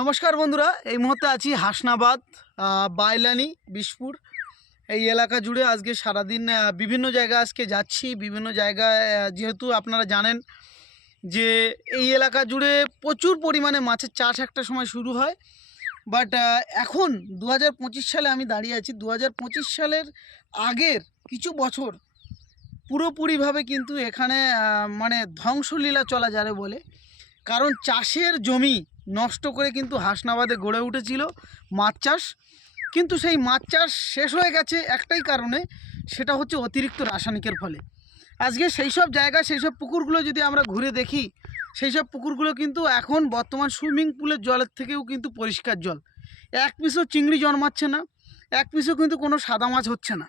নমস্কার বন্ধুরা, এই মুহূর্তে আছি হাসনাবাদ বাইলানি বিশপুর এই এলাকা জুড়ে আজকে সারাদিন বিভিন্ন জায়গায় আজকে যাচ্ছি, বিভিন্ন জায়গায় যেহেতু আপনারা জানেন যে এই এলাকা জুড়ে প্রচুর পরিমাণে মাছের চাষ একটা সময় শুরু হয়। বাট এখন দু হাজার পঁচিশ সালে আমি দাঁড়িয়ে আছি। দু হাজার পঁচিশ সালের আগের কিছু বছর পুরোপুরিভাবে কিন্তু এখানে মানে ধ্বংসলীলা চলা যাবে বলে। কারণ চাষের জমি নষ্ট করে কিন্তু হাসনাবাদে গড়ে উঠেছিল মাছ চাষ। কিন্তু সেই মাছ চাষ শেষ হয়ে গেছে একটাই কারণে, সেটা হচ্ছে অতিরিক্ত রাসায়নিকের ফলে। আজকে সেই সব জায়গা, সেই সব পুকুরগুলো যদি আমরা ঘুরে দেখি, সেই সব পুকুরগুলো কিন্তু এখন বর্তমান সুইমিং পুলের জলের থেকেও কিন্তু পরিষ্কার জল। এক পিসও চিংড়ি জন্মাচ্ছে না, এক পিসও কিন্তু কোনো সাদা মাছ হচ্ছে না।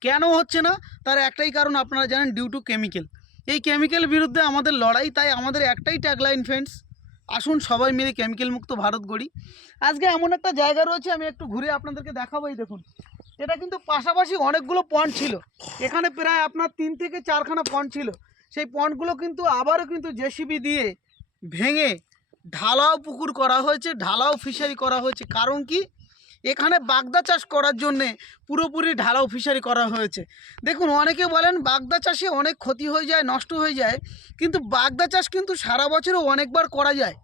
কেন হচ্ছে না? তার একটাই কারণ আপনারা জানেন ডিউ টু কেমিক্যাল এই কেমিক্যাল বিরুদ্ধে আমাদের লড়াই, তাই আমাদের একটাই ট্যাগলাইন ফ্রেন্ডস আসুন সবাই মিলে কেমিক্যাল মুক্ত ভারত গড়ি। আজকে এমন একটা জায়গা রয়েছে, আমি একটু ঘুরে আপনাদেরকে দেখাবো দেখুন। এটা কিন্তু পাশাপাশি অনেকগুলো পন্ড ছিল। এখানে প্রায় আপনার তিন থেকে চারখানা পন্ড ছিল। সেই পন্ডগুলো কিন্তু আবারও কিন্তু জেসিবি দিয়ে ভেঙে ঢালাও পুকুর করা হয়েছে, ঢালাও ফিশারি করা হয়েছে। কারণ কি? এখানে বাগদা চাষ করার জন্যে পুরোপুরি ঢালাও ফিশারি করা হয়েছে। দেখুন, অনেকে বলেন বাগদা চাষে অনেক ক্ষতি হয়ে যায়, নষ্ট হয়ে যায়। কিন্তু বাগদা চাষ কিন্তু সারা বছরও অনেকবার করা যায়।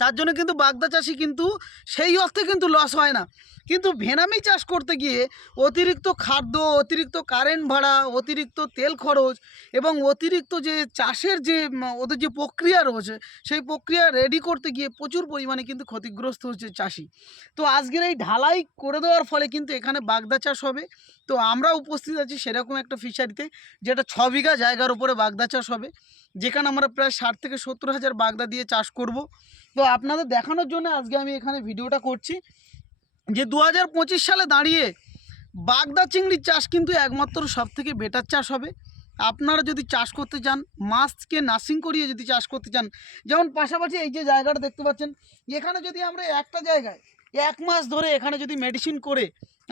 তার জন্য কিন্তু বাগদা চাষি কিন্তু সেই অর্থে কিন্তু লস হয় না। কিন্তু ভেনামি চাষ করতে গিয়ে অতিরিক্ত খাদ্য, অতিরিক্ত কারেন্ট ভাড়া, অতিরিক্ত তেল খরচ এবং অতিরিক্ত যে চাষের যে, ওদের যে প্রক্রিয়া রয়েছে, সেই প্রক্রিয়া রেডি করতে গিয়ে প্রচুর পরিমাণে কিন্তু ক্ষতিগ্রস্ত হচ্ছে চাষি। তো আজকের এই ঢালাই করে দেওয়ার ফলে কিন্তু এখানে বাগদা চাষ হবে। তো আমরা উপস্থিত আছি সেরকম একটা ফিশারিতে যেটা ছ বিঘা জায়গার উপরে বাগদা চাষ হবে। যেখানে আমরা প্রায় ষাট থেকে সত্তর হাজার বাগদা দিয়ে চাষ করব। তো আপনাদের দেখানোর জন্য আজকে আমি এখানে ভিডিওটা করছি যে দু হাজার পঁচিশ সালে দাঁড়িয়ে বাগদা চিংড়ির চাষ কিন্তু একমাত্র সব থেকে বেটার চাষ হবে। আপনারা যদি চাষ করতে চান, মাছকে নার্সিং করিয়ে যদি চাষ করতে চান, যেমন পাশাপাশি এই যে জায়গাটা দেখতে পাচ্ছেন, এখানে যদি আমরা একটা জায়গায় এক মাস ধরে এখানে যদি মেডিসিন করে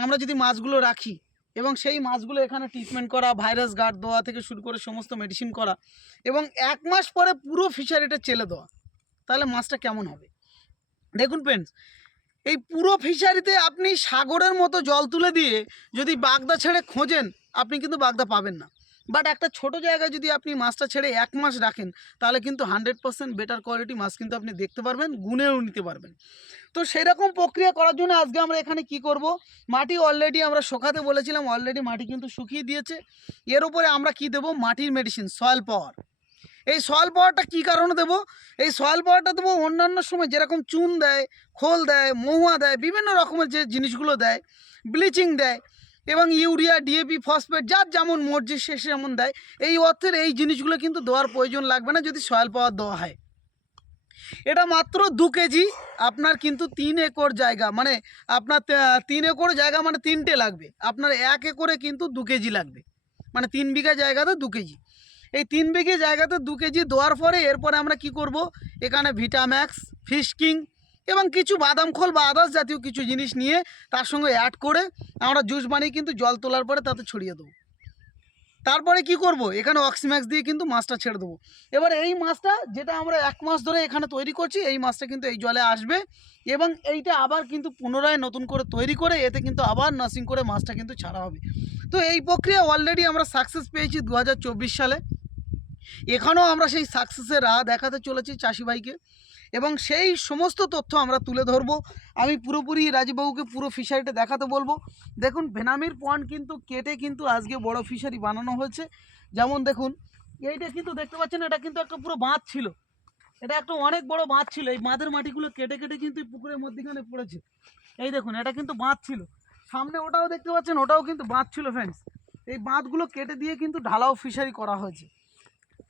আমরা যদি মাছগুলো রাখি এবং সেই মাছগুলো এখানে ট্রিটমেন্ট করা ভাইরাস গার্ড দেওয়া থেকে শুরু করে সমস্ত মেডিসিন করা এবং এক মাস পরে পুরো ফিশারিটা চেলে দেওয়া। তাহলে মাছটা কেমন হবে? দেখুন ফ্রেন্ডস এই পুরো ফিশারিতে আপনি সাগরের মতো জল তুলে দিয়ে যদি বাগদা ছেড়ে খোঁজেন, আপনি কিন্তু বাগদা পাবেন না। বাট একটা ছোট জায়গায় যদি আপনি মাছটা ছেড়ে এক মাস রাখেন, তাহলে কিন্তু হান্ড্রেড পার্সেন্ট বেটার কোয়ালিটি মাছ কিন্তু আপনি দেখতে পারবেন, গুনেও নিতে পারবেন। তো সেরকম প্রক্রিয়া করার জন্য আজকে আমরা এখানে কি করব? মাটি অলরেডি আমরা শোকাতে বলেছিলাম অলরেডি মাটি কিন্তু শুকিয়ে দিয়েছে। এর উপরে আমরা কি দেব? মাটির মেডিসিন সয়েল পাওয়ার এই সয়েল পাওয়ারটা কী কারণে দেবো? এই সয়েল পাওয়ারটা দেবো অন্যান্য সময় যেরকম চুন দেয়, খোল দেয়, মহুয়া দেয়, বিভিন্ন রকমের যে জিনিসগুলো দেয় ব্লিচিং দেয়। এবং ইউরিয়া ডিএপি ফসফেট যার যেমন মর্জি, সে যেমন দেয়। এই অর্থের এই জিনিসগুলো কিন্তু দেওয়ার প্রয়োজন লাগবে না যদি সয়েল পাওয়ার দেওয়া হয়। এটা মাত্র দু কেজি, আপনার কিন্তু তিন একর জায়গা মানে আপনার তিন একর জায়গা মানে তিনটে লাগবে। আপনার এক একরে কিন্তু দু কেজি লাগবে। মানে তিন বিঘা জায়গাতে দু কেজি। এই তিন বিঘে জায়গাতে দু কেজি দেওয়ার পরে এরপরে আমরা কি করব? এখানে ভিটাম্যাক্স ফিশকিং এবং কিছু বাদাম খোল বা আদার্স জাতীয় কিছু জিনিস নিয়ে তার সঙ্গে অ্যাড করে আমরা জুস বানিয়ে কিন্তু জল তোলার পরে তাতে ছড়িয়ে দেবো। তারপরে কি করব? এখানে অক্সিম্যাক্স দিয়ে কিন্তু মাছটা ছেড়ে দেবো। এবার এই মাছটা যেটা আমরা এক মাস ধরে এখানে তৈরি করছি, এই মাছটা কিন্তু এই জলে আসবে এবং এইটা আবার কিন্তু পুনরায় নতুন করে তৈরি করে এতে কিন্তু আবার নার্সিং করে মাছটা কিন্তু ছাড়া হবে। তো এই প্রক্রিয়া অলরেডি আমরা সাকসেস পেয়েছি দু হাজার চব্বিশ সালে। এখানেও আমরা সেই সাকসেসের রাহ দেখাতে চলেছি চাষি ভাইকে এবং সেই সমস্ত তথ্য আমরা তুলে ধরবো। আমি পুরোপুরি রাজীববাবুকে পুরো ফিশারিটা দেখাতে বলব। দেখুন, ভেনামির পয়েন্ট কিন্তু কেটে কিন্তু আজকে বড় ফিশারি বানানো হয়েছে। যেমন দেখুন, এইটা কিন্তু দেখতে পাচ্ছেন, এটা কিন্তু একটা পুরো বাঁধ ছিল। এটা একটা অনেক বড় বাঁধ ছিল। এই বাঁধের মাটিগুলো কেটে কেটে কিন্তু পুকুরের মধ্যেখানে পড়েছে। এই দেখুন, এটা কিন্তু বাঁধ ছিল। সামনে ওটাও দেখতে পাচ্ছেন, ওটাও কিন্তু বাঁধ ছিল ফ্রেন্ডস এই বাঁধগুলো কেটে দিয়ে কিন্তু ঢালাও ফিশারি করা হয়েছে।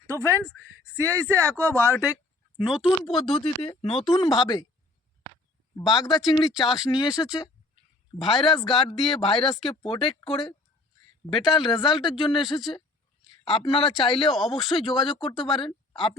তো ফ্রেন্ডস সিআইসি অ্যাকোয়া বায়োটেক নতুন পদ্ধতিতে, নতুনভাবে বাগদা চিংড়ি চাষ নিয়ে এসেছে। ভাইরাস গার্ড দিয়ে ভাইরাসকে প্রোটেক্ট করে বেটার রেজাল্টের জন্য এসেছে। আপনারা চাইলে অবশ্যই যোগাযোগ করতে পারেন। আপ